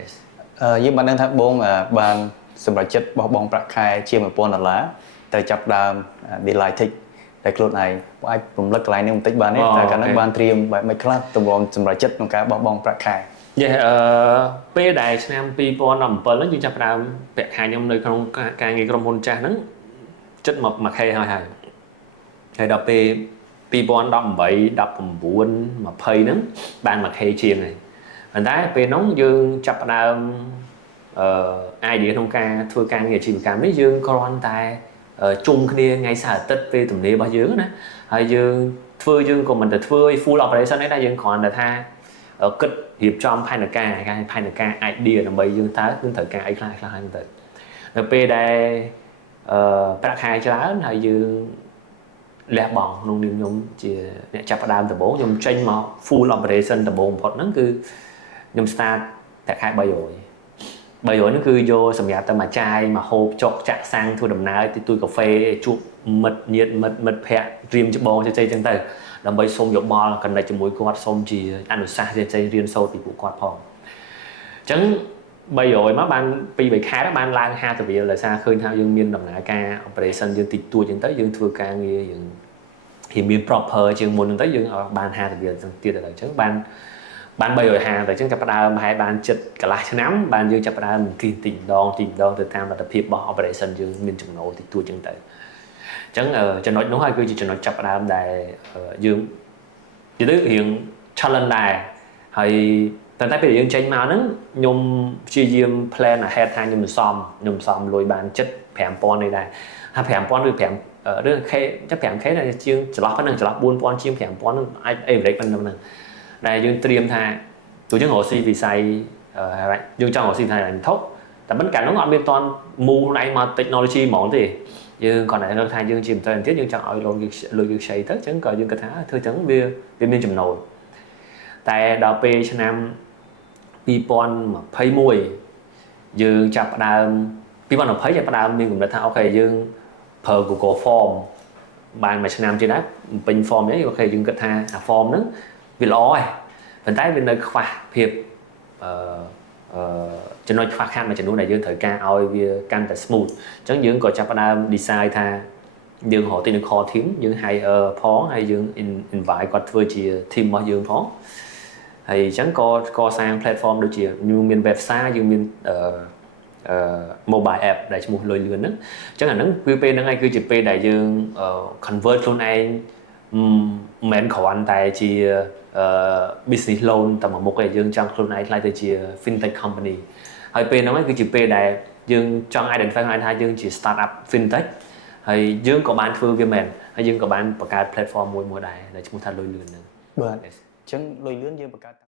yes យើងបានដឹងថាបងបានសម្រាប់ចិត្តបោះបង់ប្រាក់ខែជា$1000ទៅចាប់ដើម Delightic តែខ្លួនឯងអាចរំលឹកកន្លែងនេះបន្តិចបានទេតែកាលនោះបានត្រៀមបែបមិនខ្លះទម្រាំសម្រាប់ចិត្តក្នុងការបោះបង់ប្រាក់ខែ ពេលដែលឆ្នាំ2017ហ្នឹងយើងចាប់ផ្ដើមប្រាក់ខែខ្ញុំនៅក្នុងការងារក្រុមហ៊ុនចាស់ហ្នឹងចិត្ត1k ហើយដល់ពេល2018 19 20ហ្នឹងបាន 1k ជាងហើយប៉ុន្តែពេលហ្នឹងយើងចាប់ផ្ដើមidea ក្នុងការធ្វើការងារអាជីវកម្មនេះយើងគ្រាន់តែជុំគ្នាថ្ងៃសៅរ៍អាទិត្យពេលទំនេររបស់យើងណាហើយយើងក៏មិនទៅធ្វើឲ្យ full operation ទេណាយើងគ្រាន់តែថាគិតរៀបចំផែនការ idea ដើម្បីយើងតើយើងត្រូវការអីខ្លះហ្នឹងទៅនៅពេលដែលប្រាក់ខែច្រើនហើយយើងលះបង់ក្នុងនាមខ្ញុំជាអ្នកចាប់ផ្ដើមដំបូងខ្ញុំចេញមក full operation ដំបូងបំផុតហ្នឹងគឺខ្ញុំ start ប្រាក់ខែ300ហ្នឹងគឺយកសម្រាប់ទៅមកចាយមកហូបចុកចាក់សាំងធ្វើដំណើរទៅទូកាហ្វេជួបមិត្តញាតិមិត្តភ័ក្តិត្រៀមច្បងជជែកចឹងទៅដើម្បីសុំយោបល់ connect ជាមួយគាត់សុំជាអនុសាសន៍ជជែករៀនសូត្រពីពួកគាត់ផងអញ្ចឹង300មកបាន2-3ខែបានឡើង50រៀលដោយសារឃើញថាយើងមានដំណើរការ operation យើងតិចតួចចឹងទៅយើងធ្វើការងារយើងមាន proper ជាងមុនហ្នឹងទៅយើងបាន50រៀលចឹងទៀតដល់អញ្ចឹងបាន350តែអញ្ចឹងចាប់ផ្ដើមប្រហែលបានចិត្តកន្លះឆ្នាំបានយើងចាប់ផ្ដើមគិតតិចម្ដងទៅតាមលទ្ធភាពរបស់ operation យើងមានចំណូលតិចតួចចឹងទៅអញ្ចឹងចំណុចនោះហើយគឺជាចំណុចចាប់ផ្ដើមដែលយើងនិយាយទៅរៀង challenge ដែរហើយតែពេលយើងចេញមកហ្នឹងខ្ញុំព្យាយាម plan ahead ថាខ្ញុំសំលុយបានចិត្ត 5000 នេះដែរថា 5000 ឬ 5 រឿង K ចាប់ 5k តែជាងចន្លោះប៉ុណ្ណឹងចន្លោះ 4000 ជាង 5000 ហ្នឹងអាច average ប៉ុណ្ណឹងដែលយើងត្រៀមថាទូយើងរកស៊ីវិស័យយើងចង់រកស៊ីវិស័យធំតែមិនកាលនោះអត់មានតាន់ move ខ្លួនឯងមក technology ហ្មងទេយើងគាត់តែថាយើងជាបន្តទៀតយើងចង់ឲ្យលុយយើងខ្ចីទៅអញ្ចឹងក៏យើងគិតថាធ្វើអញ្ចឹងវាមានចំណូលតែដល់ពេលឆ្នាំ2021យើងចាប់ផ្ដើម2020ចាប់ផ្ដើមមានគំនិតថាអូខេយើងប្រើ Google Form បានមួយឆ្នាំទៀតដែរពេញ form នេះអូខេយើងគិតថាអា form ហ្នឹងវាល្អហើយប៉ុន្តែវានៅខ្វះភាពចំណុចខ្វះខាតមួយចំនួនដែលយើងត្រូវការឲ្យវាកាន់តែ smooth អញ្ចឹងយើងក៏ចាប់ផ្ដើម design ថាយើងរក technical team យើង hire ផងហើយយើង invite គាត់ធ្វើជា team របស់យើងផងហើយអញ្ចឹងក៏កសាង platform ដូចជាយើងមាន website យើងមានmobile app ដែលឈ្មោះលុយលឿនហ្នឹងអញ្ចឹងអាហ្នឹងគឺពេលហ្នឹងឯងគឺជាពេលដែលយើង convert ខ្លួនឯងមិនគ្រាន់តែជាbusiness loan តែមួយមុខឯងយើងចង់ខ្លួនឯងខ្លាយទៅជា fintech company ហើយពេលហ្នឹងគឺជាពេលដែលយើងចង់ identify ខ្លួនឯងថាយើងជា startup fintech ហើយយើងក៏បានធ្វើវាមែនហើយយើងក៏បានបង្កើត platform មួយដែរដែលឈ្មោះថាលុយលឿនហ្នឹងបាទអញ្ចឹងលុយលឿនយើងបង្កើត